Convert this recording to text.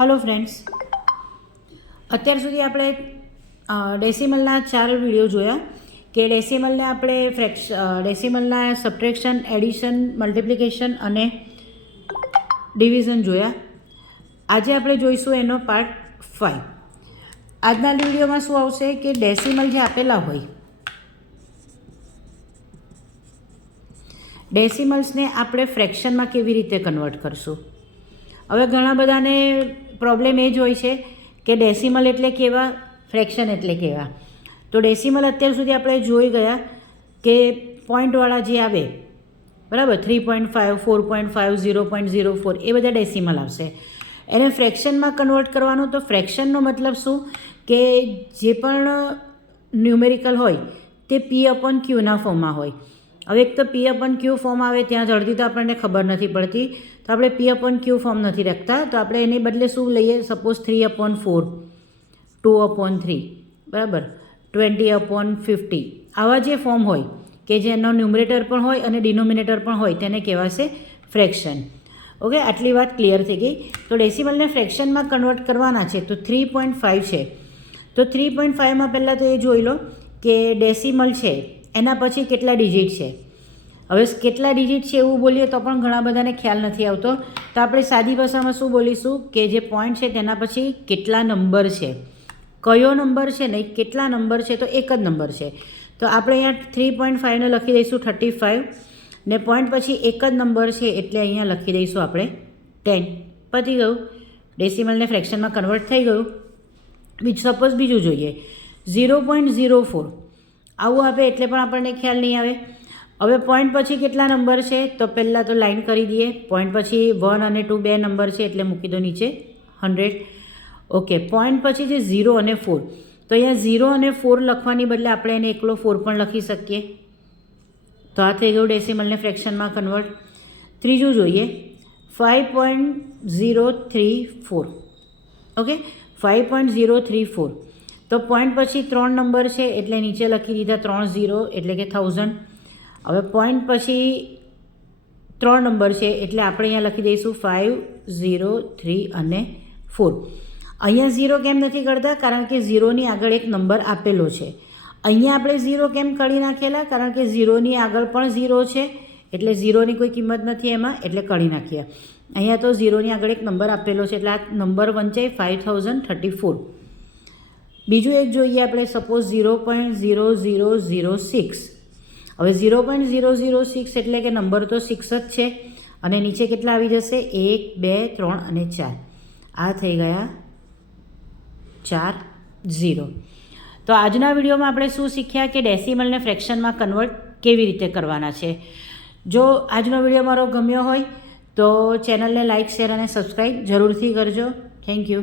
Hello friends, અત્યાર સુધી આપણે ડેસિમલના 4 વિડીયો જોયા કે ડેસિમલને આપણે ડેસિમલના સબટ્રેક્શન, એડિશન, મલ્ટિપ્લિકેશન અને ડિવિઝન જોયા. આજે આપણે જોઈશું એનો પાર્ટ 5. આજના વિડીયોમાં શું આવશે કે ડેસિમલ જે આપેલા હોય, ડેસિમલ્સને આપણે ફ્રેક્શનમાં કેવી રીતે કન્વર્ટ કરશું. હવે ઘણા બધાને પ્રોબ્લેમ એ જ હોય છે કે ડેસિમલ એટલે કેવા, ફ્રેક્શન એટલે કેવા. તો ડેસિમલ અત્યાર સુધી આપણે જોઈ ગયા કે પોઈન્ટવાળા જે આવે, બરાબર, 3.5, 4.5, 0.04 એ બધા ડેસિમલ આવશે. એને ફ્રેક્શનમાં કન્વર્ટ કરવાનું. તો ફ્રેક્શનનો મતલબ શું કે જે પણ ન્યુમેરિકલ હોય તે P/Qના ફોર્મમાં હોય. હવે એક તો P/Q ફોર્મ આવે ત્યાં જલ્દી તો આપણને ખબર નથી પડતી, તો આપણે P/Q ફોર્મ નથી રાખતા. તો આપણે એને બદલે શું લઈએ, સપોઝ 3/4, 2/3, બરાબર, 20/50 આવા જે ફોર્મ હોય કે જેનો ન્યુમરેટર પણ હોય અને ડિનોમિનેટર પણ હોય તેને કહેવાશે ફ્રેક્શન. ઓકે, આટલી વાત ક્લિયર થઈ ગઈ. તો ડેસિમલને ફ્રેક્શનમાં કન્વર્ટ કરવાના છે. તો 3.5 છે, તો 3.5માં પહેલાં તો એ જોઈ લો કે ડેસિમલ છે એના પછી કેટલા ડિજિટ છે. હવે કેટલા ડિજિટ છે એવું બોલીએ તો પણ ઘણા બધાને ખ્યાલ નથી આવતો. તો આપણે સાદી ભાષામાં શું બોલીશું કે જે પોઈન્ટ છે તેના પછી કેટલા નંબર છે, કયો નંબર છે નહીં, કેટલા નંબર છે, તો એક જ નંબર છે. તો આપણે અહીંયા 3.5ને લખી દઈશું 35 ને પોઈન્ટ પછી એક જ નંબર છે એટલે અહીંયા લખી દઈશું આપણે 10. પતી ગયું, ડેસિમલને ફ્રેક્શનમાં કન્વર્ટ થઈ ગયું. સપોઝ બીજું જોઈએ, 0.04 આવું આપે એટલે પણ આપણને ખ્યાલ નહીં આવે. હવે પોઈન્ટ પછી કેટલા નંબર છે, તો પહેલાં તો લાઈન કરી દઈએ. પોઈન્ટ પછી 1 અને 2 બે નંબર છે એટલે મૂકી દો નીચે 100. ઓકે, પોઈન્ટ પછી છે 0 અને 4, તો અહીંયા 0 અને 4 લખવાની બદલે આપણે એને એકલો 4 પણ લખી શકીએ. તો આ થઈ ગયું ડેસિમલને ફ્રેક્શનમાં કન્વર્ટ. ત્રીજું જોઈએ 5.034. ઓકે, 5.034, તો પોઈન્ટ પછી 3 નંબર છે એટલે નીચે લખી દીધા 3 0 એટલે કે 1000. હવે પોઈન્ટ પછી 3 નંબર છે એટલે આપણે અહીંયા લખી દઈશું 5, 0, 3 અને 4. અહીંયા 0 કેમ નથી કરતા, કારણ કે 0ની આગળ એક નંબર આપેલો છે. અહીંયા આપણે 0 કેમ કાઢી નાખેલા, કારણ કે 0ની આગળ પણ 0 છે એટલે 0ની કોઈ કિંમત નથી એમાં, એટલે કાઢી નાખીએ. અહીંયા તો 0ની આગળ એક નંબર આપેલો છે એટલે આ નંબર વંચાય 5034. બીજું એક જોઈએ આપણે, સપોઝ 0.0006. હવે 0.006 એટલે કે નંબર તો 6 જ છે અને નીચે કેટલા આવી જશે, 1, 2, 3 અને 4. આ થઈ ગયા 4 0. તો આજના વિડીયોમાં આપણે શું શીખ્યા કે ડેસિમલને ફ્રેક્શનમાં કન્વર્ટ કેવી રીતે કરવાના છે. જો આજનો વિડીયો મારો ગમ્યો હોય તો ચેનલને લાઇક, શેર અને સબસ્ક્રાઈબ જરૂરથી કરજો. Thank you.